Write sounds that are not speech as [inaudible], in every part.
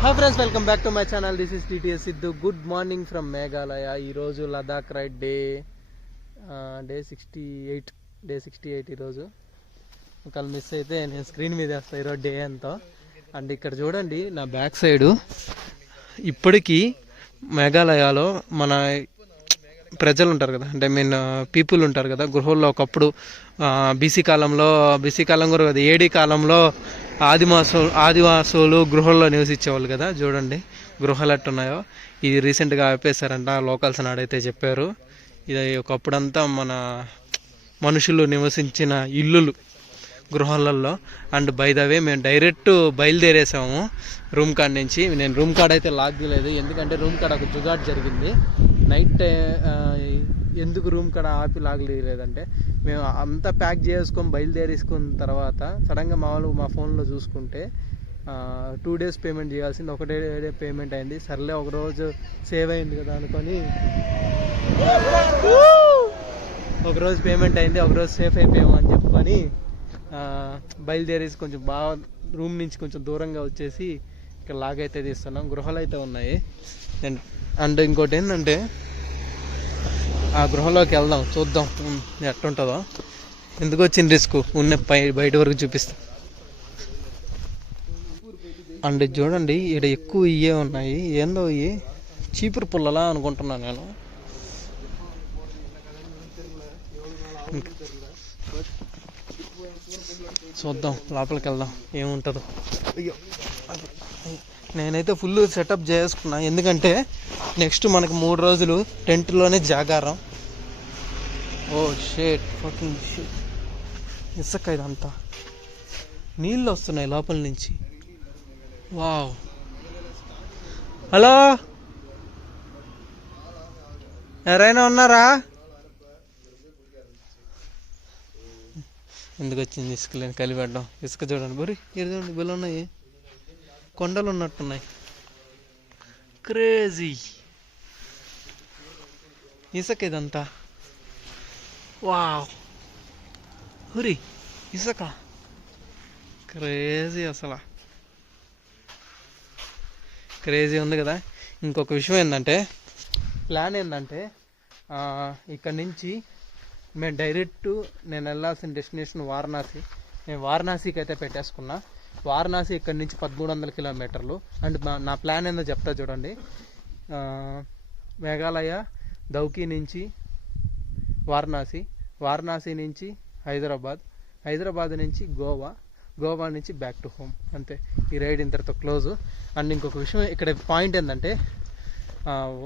హా friends welcome back to my channel this is TTS Siddhu good morning from Meghalaya ఈరోజు Ladakh ride day day sixty eight day sixty eight ఈరోజు ఒకవేళ miss అయితే నేను screen మీద వేస్తాను ఈరోజు డే అంతా. అండ్ ఇక్కడ చూడండి నా బ్యాక్ సైడు ఇప్పటికీ మేఘాలయలో మన ప్రజలు ఉంటారు కదా అంటే మీన్ పీపుల్ uh, ఉంటారు కదా గృహంలో ఒకప్పుడు uh, బీసీ కాలంలో బీసీ కాలం కూడా కదా ఏడీ కాలంలో ఆదివాసులు ఆదివాసులు గృహల్లో నివసించేవాళ్ళు కదా చూడండి. గృహాలు ఎట్టున్నాయో ఇది రీసెంట్గా ఆపేశారంట లోకల్స్ నాడైతే చెప్పారు. ఇది ఒకప్పుడంతా మన మనుషులు నివసించిన ఇల్లులు గృహాలలో అండ్ బై ద వే మేము డైరెక్ట్ బయలుదేరేసాము రూమ్ కాడ నుంచి. నేను రూమ్ కాడ అయితే లాక్ ఎందుకంటే రూమ్ కాడ ఒక జుగాట్ జరిగింది. నైట్ ఎందుకు రూమ్ కాడ ఆపి లాగలేదంటే మేము అంతా ప్యాక్ చేసుకొని బయలుదేరేసుకున్న తర్వాత సడన్గా మామూలు మా ఫోన్లో చూసుకుంటే టూ డేస్ పేమెంట్ చేయాల్సింది ఒకటే డే పేమెంట్ అయింది. సర్లే ఒక రోజు సేవ్ అయింది కదా అనుకొని ఒక రోజు పేమెంట్ అయింది ఒక రోజు సేఫ్ అయిపోయాము అని చెప్పుకొని బయలుదేరేసి కొంచెం బాగా రూమ్ నుంచి కొంచెం దూరంగా వచ్చేసి ఇక్కడ లాగైతే తీస్తున్నాం. గృహాలు అయితే ఉన్నాయి. అండ్ అండ్ ఇంకోటి ఏంటంటే ఆ గృహలోకి వెళ్దాం చూద్దాం ఎట్టుంటుందో. ఎందుకు వచ్చింది రిస్క్? ఉన్న పై బయట వరకు చూపిస్తాం. అండ్ చూడండి ఇక్కడ ఎక్కువ ఇవే ఉన్నాయి. ఏందో ఇవి చీపురు పుల్లలా అనుకుంటున్నాను నేను. చూద్దాం లోపలికి వెళ్దాం ఏముంటుందో. అయ్యో నేనైతే ఫుల్ సెటప్ చేసుకున్నా. ఎందుకంటే నెక్స్ట్ మనకు మూడు రోజులు టెంట్లోనే జాగారం. ఓ షేట్ ఫకింగ్ షేట్ ఇసుక ఇదంతా నీళ్ళు వస్తున్నాయి లోపల నుంచి. వావ్ హలో ఎవరైనా ఉన్నారా? ఎందుకు వచ్చింది ఇసుక లేని కలిపెట్టడం ఇసుక చూడండి. బరి ఇది చూడండి? బిల్లు ఉన్నాయి? కొండలు ఉన్నట్టున్నాయి. క్రేజీ ఇసుక ఇదంతా. వావ్ హురి ఇసుక క్రేజీ అసలు. క్రేజీ ఉంది కదా. ఇంకొక విషయం ఏంటంటే ప్లాన్ ఏంటంటే ఇక్కడ నుంచి మేము డైరెక్ట్ నేను వెళ్ళాల్సిన డెస్టినేషన్ వారణాసి. నేను వారణాసికి అయితే పెట్టేసుకున్నా. వారణాసి ఇక్కడ నుంచి పదమూడు వందల కిలోమీటర్లు. అండ్ మా- నా ప్లాన్ ఏందో చెప్తా చూడండి. మేఘాలయ దౌకి నుంచి వారణాసి. వారణాసి నుంచి హైదరాబాద్ హైదరాబాద్ నుంచి గోవా గోవా నుంచి బ్యాక్ టు హోమ్ అంతే. ఈ రైడ్ ఇంతటితో క్లోజ్ అండ్ ఇంకొక విషయం ఇక్కడ పాయింట్ ఏంటంటే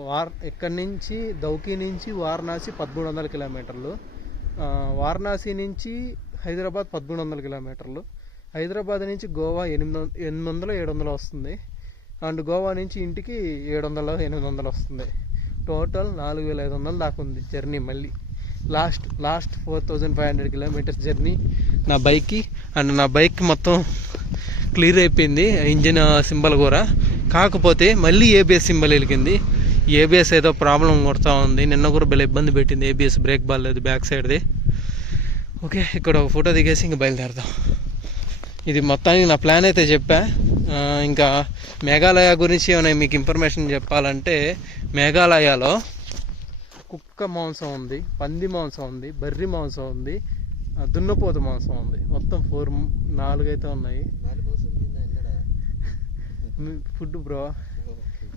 వార్ ఇక్కడి నుంచి దౌకి నుంచి వారణాసి పదమూడు వందల కిలోమీటర్లు. వారణాసి నుంచి హైదరాబాద్ పదమూడు వందల కిలోమీటర్లు. హైదరాబాద్ నుంచి గోవా ఎనిమిది ఎనిమిది వందలు ఏడు వందలు వస్తుంది. అండ్ గోవా నుంచి ఇంటికి ఏడు వందలు ఎనిమిది వందలు వస్తుంది. టోటల్ నాలుగు వేల ఐదు వందలు దాకా ఉంది జర్నీ మళ్ళీ. Last last four thousand five hundred kilometres journey నా బైక్కి అండ్ నా బైక్ మొత్తం క్లియర్ అయిపోయింది. ఇంజిన్ సింబల్ కూడా. కాకపోతే మళ్ళీ ఏబిఎస్ సింబల్ వెలిగింది. ఏబిఎస్ ఏదో ప్రాబ్లం కొడతా ఉంది. నిన్న కూడా భలే ఇబ్బంది పెట్టింది. ఏబిఎస్ బ్రేక్ బాగాలేదు బ్యాక్ సైడ్ది ఓకే ఇక్కడ ఒక ఫోటో దిగేసి ఇంక బయలుదేరదాం. ఇది మొత్తానికి నా ప్లాన్ అయితే చెప్పా. ఇంకా మేఘాలయ గురించి ఏమైనా మీకు ఇన్ఫర్మేషన్ చెప్పాలంటే మేఘాలయలో కుక్క మాంసం ఉంది పంది మాంసం ఉంది బర్రి మాంసం ఉంది దున్నపోతు మాంసం ఉంది. మొత్తం ఫోర్ నాలుగైతే ఉన్నాయి. ఫుడ్ బ్రో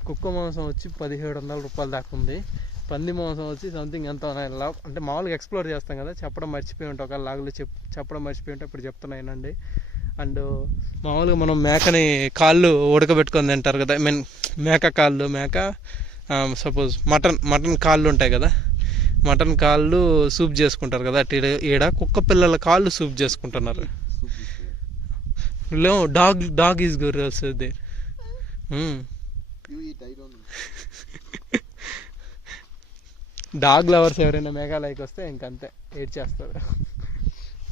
కుక్క మాంసం వచ్చి పదిహేడు వందల రూపాయల దాకా ఉంది. పంది మాంసం వచ్చి సంథింగ్ ఎంత ఉన్నాయి? లా- అంటే మామూలుగా ఎక్స్ప్లోర్ చేస్తాం కదా చెప్పడం మర్చిపోయి ఉంటాం. ఒక లాగులు చెప్ చెప్పడం మర్చిపోయి ఉంటే ఇప్పుడు చెప్తున్నాయినండి అండ్ మామూలుగా మనం మేకని కాళ్ళు ఉడకబెట్టుకొని తింటారు కదా ఐ మీన్ మేక కాళ్ళు మేక సపోజ్ మటన్ మటన్ కాళ్ళు ఉంటాయి కదా. మటన్ కాళ్ళు సూప్ చేసుకుంటారు కదా. అటు ఈడ- ఈడ కుక్క పిల్లల కాళ్ళు సూప్ చేసుకుంటున్నారు. డాగ్ డాగ్ ఈజ్ గుడ్ వస్తుంది డాగ్ లవర్స్ ఎవరైనా మేఘాలయకి వస్తే ఇంకంతే ఏడ్చేస్తారు.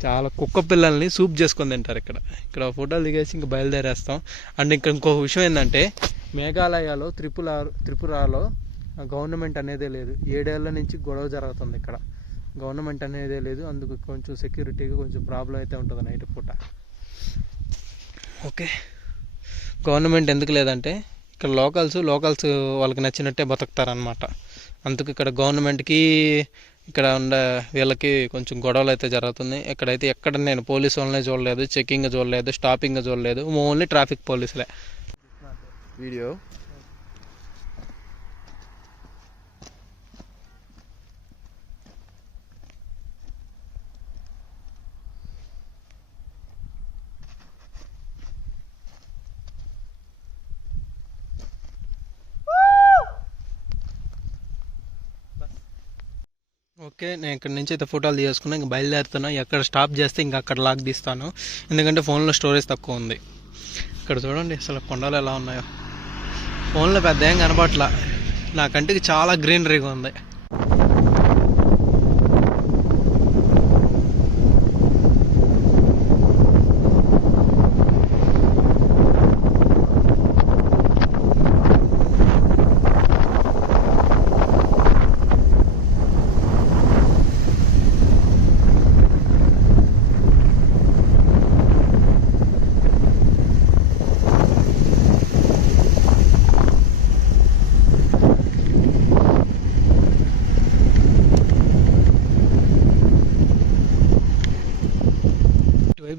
చాలా కుక్క పిల్లల్ని సూప్ చేసుకొని తింటారు ఇక్కడ. ఇక్కడ ఫోటోలు దిగేసి ఇంకా బయలుదేరేస్తాం. అండ్ ఇంకా ఇంకొక విషయం ఏంటంటే మేఘాలయలో త్రిపుల త్రిపురలో గవర్నమెంట్ అనేదే లేదు. ఏడేళ్ళ నుంచి గొడవ జరుగుతుంది ఇక్కడ. గవర్నమెంట్ అనేదే లేదు. అందుకు కొంచెం సెక్యూరిటీగా కొంచెం ప్రాబ్లం అయితే ఉంటుంది నైట్ పూట. ఓకే. గవర్నమెంట్ ఎందుకు లేదంటే ఇక్కడ లోకల్స్ లోకల్స్ వాళ్ళకి నచ్చినట్టే బతుకుతారనమాట అందుకు ఇక్కడ గవర్నమెంట్కి ఇక్కడ ఉండే వీళ్ళకి కొంచెం గొడవలు అయితే జరుగుతున్నాయి. ఇక్కడైతే ఎక్కడ నేను పోలీసు వాళ్ళనే చూడలేదు చెకింగ్ చూడలేదు స్టాపింగ్ చూడలేదు ఓన్లీ ట్రాఫిక్ పోలీసులే. Video. ఓకే నేను ఇక్కడ నుంచి అయితే ఫోటోలు తీసుకున్నా ఇంక బయలుదేరుతున్నా. ఎక్కడ స్టాప్ చేస్తే ఇంకా అక్కడ లాక్ తీస్తాను. ఎందుకంటే ఫోన్లో స్టోరేజ్ తక్కువ ఉంది. ఇక్కడ చూడండి అసలు కొండలు ఎలా ఉన్నాయో. ఫోన్లో పెద్ద ఏం కనపట్ల నా కంటికి చాలా గ్రీనరీగా ఉంది.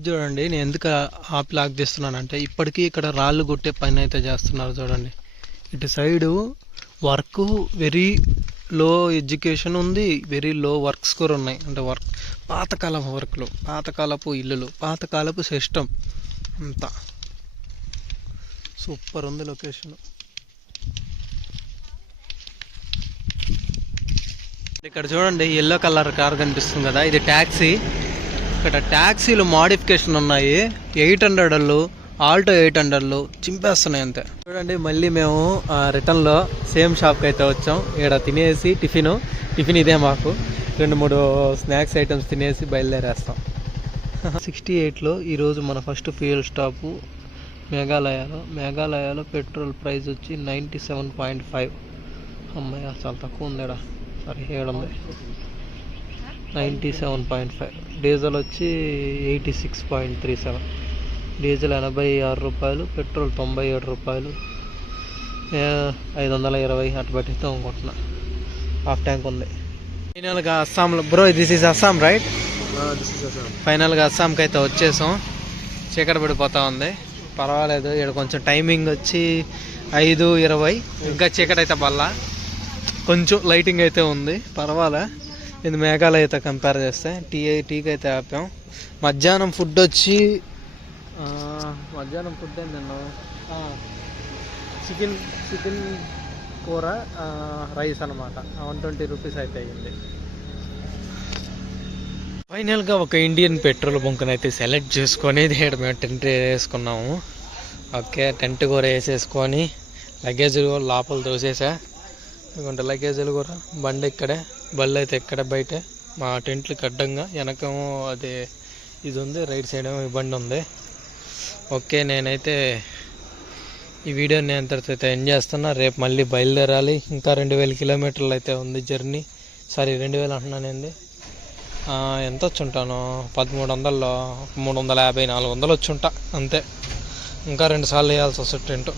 చూడండి నేను ఎందుకు ఆపి లాక్ అంటే ఇప్పటికీ ఇక్కడ రాళ్ళు కొట్టే పని అయితే చేస్తున్నారు చూడండి. ఇటు side work very low education ఉంది వెరీ లో వర్క్స్ కూడా ఉన్నాయి. అంటే వర్క్ పాతకాలం వర్క్లు పాతకాలపు ఇల్లులు పాతకాలపు సిస్టమ్ అంతా. సూపర్ ఉంది లొకేషన్. ఇక్కడ చూడండి ఎల్లో కలర్ కార్ కనిపిస్తుంది కదా ఇది ట్యాక్సీ ఇక్కడ ట్యాక్సీలు మోడిఫికేషన్ ఉన్నాయి. ఎయిట్ హండ్రెడ్లు ఆల్టో ఎయిట్ హండ్రెడ్లు చింపేస్తున్నాయి అంతే. చూడండి మళ్ళీ మేము ఆ, రిటర్న్లో సేమ్ షాప్కి అయితే వచ్చాం. ఇక్కడ తినేసి టిఫిన్ టిఫిన్ ఇదే మాకు. రెండు మూడు స్నాక్స్ ఐటమ్స్ తినేసి బయలుదేరేస్తాం. [laughs] సిక్స్టీ ఎయిట్లో ఈరోజు మన ఫస్ట్ ఫ్యూయల్ స్టాపు మేఘాలయలో. మేఘాలయలో పెట్రోల్ ప్రైస్ వచ్చి నైంటీ సెవెన్ పాయింట్ ఫైవ్. అమ్మాయి చాలా తక్కువ ఉంది ఇక్కడ సరే ఏడు ఉంది ninety seven point five. Diesel వచ్చి eighty six point three seven. Diesel ఎనభై ఆరు రూపాయలు పెట్రోల్ తొంభై ఏడు రూపాయలు. ఐదు వందల ఇరవై అటు పట్టిస్తాం అనుకుంటున్నా. హాఫ్ ట్యాంక్ ఉంది. ఫైనల్గా అస్సాంలో bro this is Assam right. ఫైనల్గా అస్సాంకి అయితే వచ్చేసాం. చీకటి పడిపోతా ఉంది. పర్వాలేదు ఇక్కడ కొంచెం టైమింగ్ వచ్చి ఐదు ఇరవై. ఇంకా చీకటి అయితే బల్ల కొంచెం లైటింగ్ అయితే ఉంది. పర్వాలే. ఇది మేఘాలయ అయితే కంపేర్ చేస్తే టీ టీకి అయితే ఆపాం. మధ్యాహ్నం ఫుడ్ వచ్చి మధ్యాహ్నం ఫుడ్ ఏంటి నేను చికెన్ చికెన్ కూర రైస్ అనమాట వన్ ట్వంటీ రూపీస్ అయితే అయ్యింది. ఫైనల్గా ఒక ఇండియన్ పెట్రోల్ బంక్ని అయితే సెలెక్ట్ చేసుకొని ఇక్కడ మేము టెంట్ వేసుకున్నాము. ఓకే టెంట్ కూర వేసేసుకొని లగేజ్లు కూడా లోపల దోసేసా ఎందుకంటే లగేజీలు కూడా. బండి ఇక్కడే బళ్ళు అయితే ఇక్కడే బయటే. మా టెంట్లకి అడ్డంగా వెనకేమో అది ఇది ఉంది రైట్ సైడ్ ఏమో ఈ బండి ఉంది. ఓకే నేనైతే ఈ వీడియో నేను తర్వాత అయితే ఎండ్ చేస్తున్నా. రేపు మళ్ళీ బయలుదేరాలి. ఇంకా రెండు వేల కిలోమీటర్లు అయితే ఉంది జర్నీ. సారీ రెండు వేలు అంటున్నానండి ఎంత వచ్చుంటాను? పదమూడు వందల్లో మూడు వందల యాభై నాలుగు వందలు వచ్చుంటా అంతే. ఇంకా రెండు సార్లు వేయాల్సి వస్తుంది టెంట్.